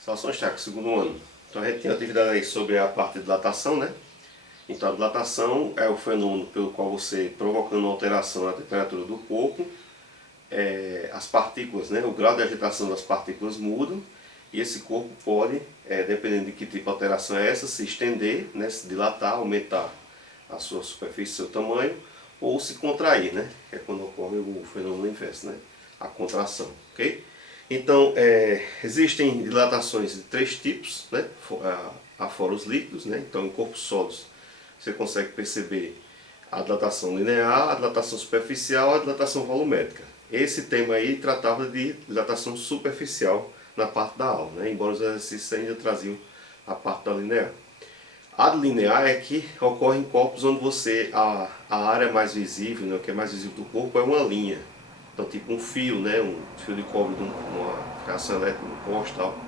Saudações técnicas, segundo ano. Então a gente tem atividade aí sobre a parte de dilatação, né? Então a dilatação é o fenômeno pelo qual você, provocando uma alteração na temperatura do corpo, as partículas, né? O grau de agitação das partículas mudam e esse corpo pode, dependendo de que tipo de alteração é essa, se estender, né? Se dilatar, aumentar a sua superfície, seu tamanho, ou se contrair, né? Que é quando ocorre o fenômeno inverso, né? A contração, ok? Então, existem dilatações de três tipos, né? Afora os líquidos, né? Então, em corpos sólidos, você consegue perceber a dilatação linear, a dilatação superficial e a dilatação volumétrica. Esse tema aí tratava de dilatação superficial na parte da aula, né? Embora os exercícios ainda traziam a parte da linear. A linear é que ocorre em corpos onde a área mais visível, né? O que é mais visível do corpo é uma linha. Então, tipo um fio, né? Um fio de cobre de uma fiação elétrica, um poste e tal.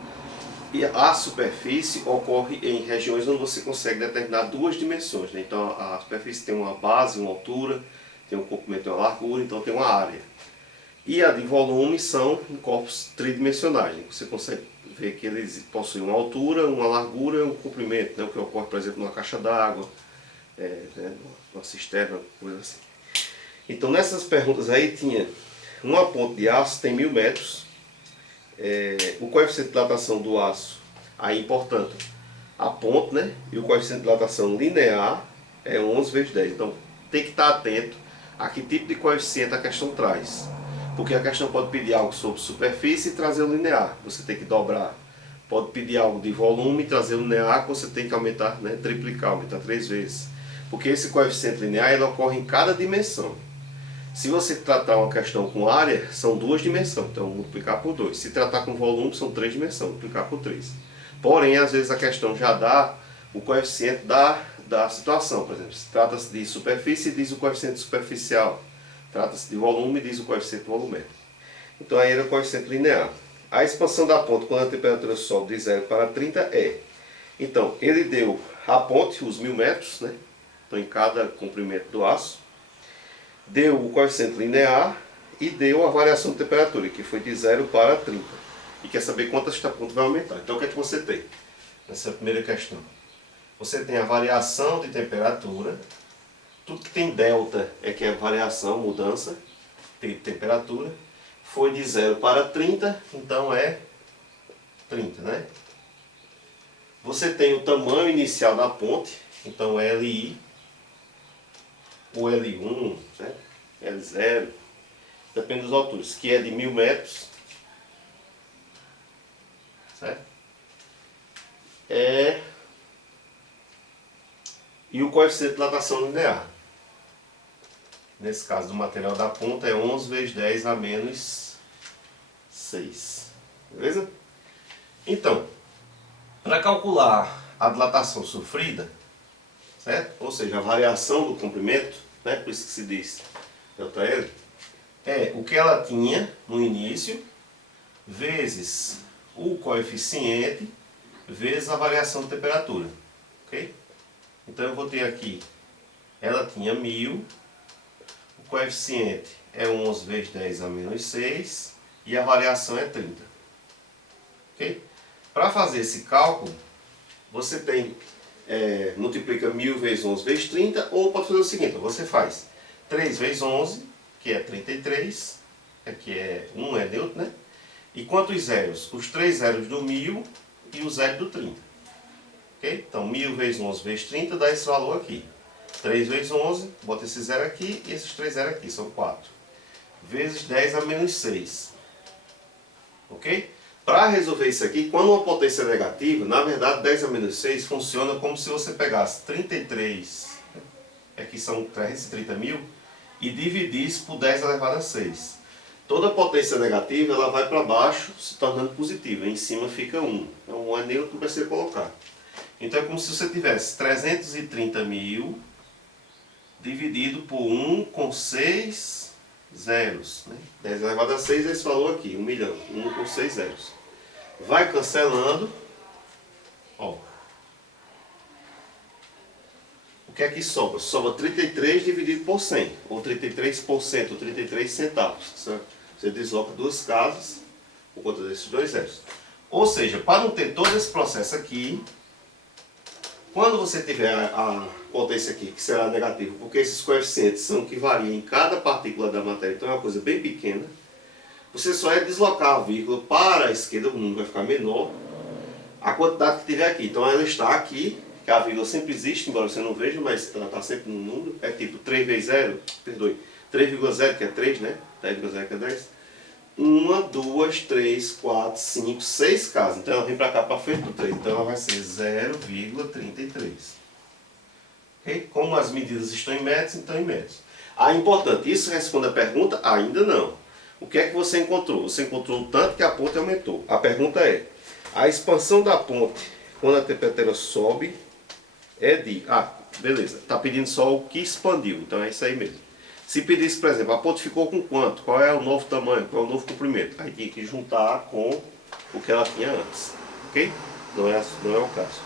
E a superfície ocorre em regiões onde você consegue determinar duas dimensões, né? Então, a superfície tem uma base, uma altura, tem um comprimento e uma largura, então tem uma área. E a de volume são em corpos tridimensionais, né? Você consegue ver que eles possuem uma altura, uma largura e um comprimento, né? O que ocorre, por exemplo, numa caixa d'água, né? Numa cisterna, coisa assim. Então, nessas perguntas aí tinha uma ponte de aço tem 1000 metros. O coeficiente de dilatação do aço, aí portanto, a ponte, né? E o coeficiente de dilatação linear é 11 vezes 10. Então tem que estar atento a que tipo de coeficiente a questão traz. Porque a questão pode pedir algo sobre superfície e trazer o linear. Você tem que dobrar. Pode pedir algo de volume e trazer o linear, que você tem que aumentar, né? Triplicar, aumentar 3 vezes. Porque esse coeficiente linear ele ocorre em cada dimensão. Se você tratar uma questão com área, são 2 dimensões, então multiplicar por 2. Se tratar com volume, são 3 dimensões, multiplicar por 3. Porém, às vezes a questão já dá o coeficiente da situação. Por exemplo, se trata-se de superfície, diz o coeficiente superficial. Trata-se de volume, diz o coeficiente volumétrico. Então aí era o coeficiente linear. A expansão da ponte quando a temperatura sobe de 0 para 30 é. Então, ele deu a ponte, os 1000 metros, né? Então em cada comprimento do aço. Deu o coeficiente linear e deu a variação de temperatura, que foi de 0 para 30. E quer saber quantas esta ponte vai aumentar. Então o que é que você tem? Nessa é a primeira questão. Você tem a variação de temperatura. Tudo que tem delta é que é variação, mudança de temperatura. Foi de 0 para 30, então é 30, né? Você tem o tamanho inicial da ponte, então é LI. O L1, né? L0, depende das alturas, que é de 1000 metros, certo? E o coeficiente de dilatação linear. Nesse caso do material da ponta é 11 vezes 10 a menos 6. Beleza? Então, para calcular a dilatação sofrida, certo? Ou seja, a variação do comprimento, né? Por isso que se diz ΔL, é o que ela tinha no início, vezes o coeficiente, vezes a variação de temperatura. Ok? Então eu vou ter aqui, ela tinha 1000, o coeficiente é 11 vezes 10 a menos 6 e a variação é 30. Ok? Para fazer esse cálculo, você tem multiplica 1000 vezes 11 vezes 30, ou pode fazer o seguinte, você faz 3 vezes 11, que é 33, aqui é 1 é neutro, né? E quantos zeros? Os 3 zeros do 1000 e o zero do 30. Ok? Então 1000 vezes 11 vezes 30 dá esse valor aqui. 3 vezes 11, bota esse zero aqui e esses 3 zeros aqui, são 4. Vezes 10 a menos 6. Ok? Para resolver isso aqui, quando uma potência é negativa, na verdade 10 a menos 6 funciona como se você pegasse 33, aqui são 330 mil, e dividisse por 10 elevado a 6. Toda potência negativa ela vai para baixo, se tornando positiva, em cima fica 1. Então 1 é neutro, vai ser colocar. Então é como se você tivesse 330 mil dividido por 1 com 6 zeros, né? 10 elevado a 6 é esse valor aqui, 1 milhão, 1 com 6 zeros. Vai cancelando, ó. O que é que sobra? Sobra 33 dividido por 100, ou 33%, ou 33 centavos. Você desloca duas casas por conta desses dois zeros. Ou seja, para não ter todo esse processo aqui, quando você tiver a potência aqui, que será negativa, porque esses coeficientes são que variam em cada partícula da matéria, então é uma coisa bem pequena, você só é deslocar a vírgula para a esquerda, o número vai ficar menor, a quantidade que tiver aqui. Então ela está aqui, que a vírgula sempre existe, embora você não veja, mas ela está sempre no número, é tipo 3 vezes 0, perdoe, 3,0 que é 3, né? 10,0 que é 10. 1, 2, 3, 4, 5, 6 casas. Então ela vem para cá para frente do 3. Então ela vai ser 0,33. Okay? Como as medidas estão em metros, então em metros. Ah, importante, isso responde a pergunta? Ainda não. O que é que você encontrou? Você encontrou o tanto que a ponte aumentou. A pergunta é, a expansão da ponte quando a temperatura sobe é de... Ah, beleza. Está pedindo só o que expandiu. Então é isso aí mesmo. Se pedisse, por exemplo, a ponte ficou com quanto? Qual é o novo tamanho? Qual é o novo comprimento? Aí tinha que juntar com o que ela tinha antes. Ok? Não é o caso.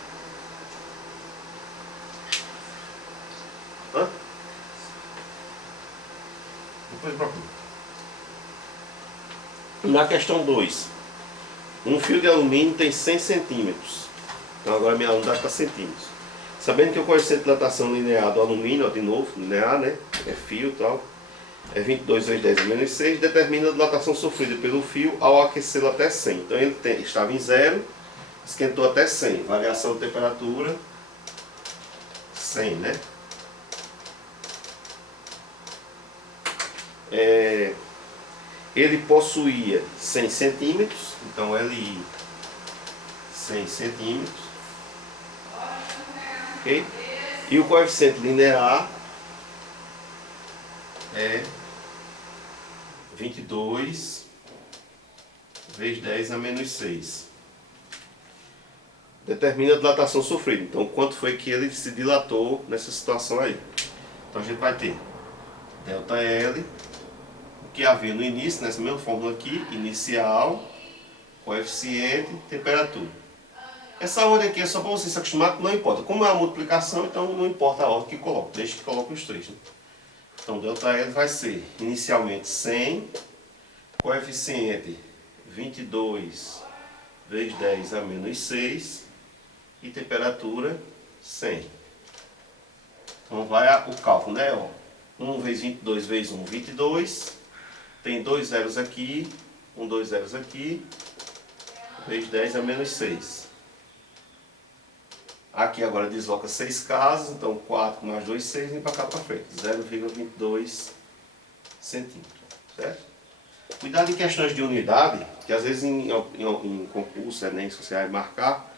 Hã? Depois procura. Na questão 2. Um fio de alumínio tem 100 centímetros. Então agora minha aluna dá para centímetros. Sabendo que o coeficiente de dilatação linear do alumínio, ó, de novo, linear, né? É fio e tal. É 22 vezes 10 menos 6, determina a dilatação sofrida pelo fio ao aquecê-lo até 100. Então ele estava em 0, esquentou até 100. Variação de temperatura, 100, né? Ele possuía 100 centímetros, então LI 100 centímetros. Okay? E o coeficiente linear é 22 vezes 10 a menos 6. Determina a dilatação sofrida. Então, quanto foi que ele se dilatou nessa situação aí? Então, a gente vai ter ΔL, o que havia no início, nessa mesma fórmula aqui, inicial, coeficiente, temperatura. Essa ordem aqui é só para você se acostumar que não importa. Como é uma multiplicação, então não importa a ordem que coloca. Deixa que coloca os três. Né? Então, ΔL vai ser inicialmente 100, coeficiente 22 vezes 10 a menos 6 e temperatura 100. Então vai o cálculo, né? 1 vezes 22 vezes 1, 22. Tem dois zeros aqui, dois zeros aqui, vezes 10 a menos 6. Aqui agora desloca 6 casas, então 4 mais 2, 6, vem para cá para frente, 0,22 centímetros, certo? Cuidado em questões de unidade, que às vezes em concurso, nem se você vai marcar,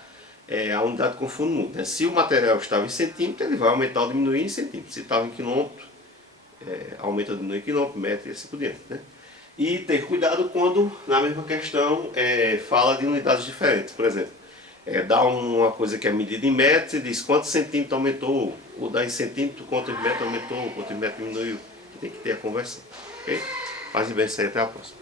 a unidade confunde muito. Né? Se o material estava em centímetro, ele vai aumentar ou diminuir em centímetro. Se estava em quilômetro, aumenta ou diminui em quilômetro, metro e assim por diante. Né? E ter cuidado quando, na mesma questão, fala de unidades diferentes. Por exemplo, dá uma coisa que é medida em metros e diz quantos centímetros aumentou, ou dá em centímetros quantos metros aumentou, quantos metros diminuiu. Tem que ter a conversão. Okay? Faz bem isso aí, até a próxima.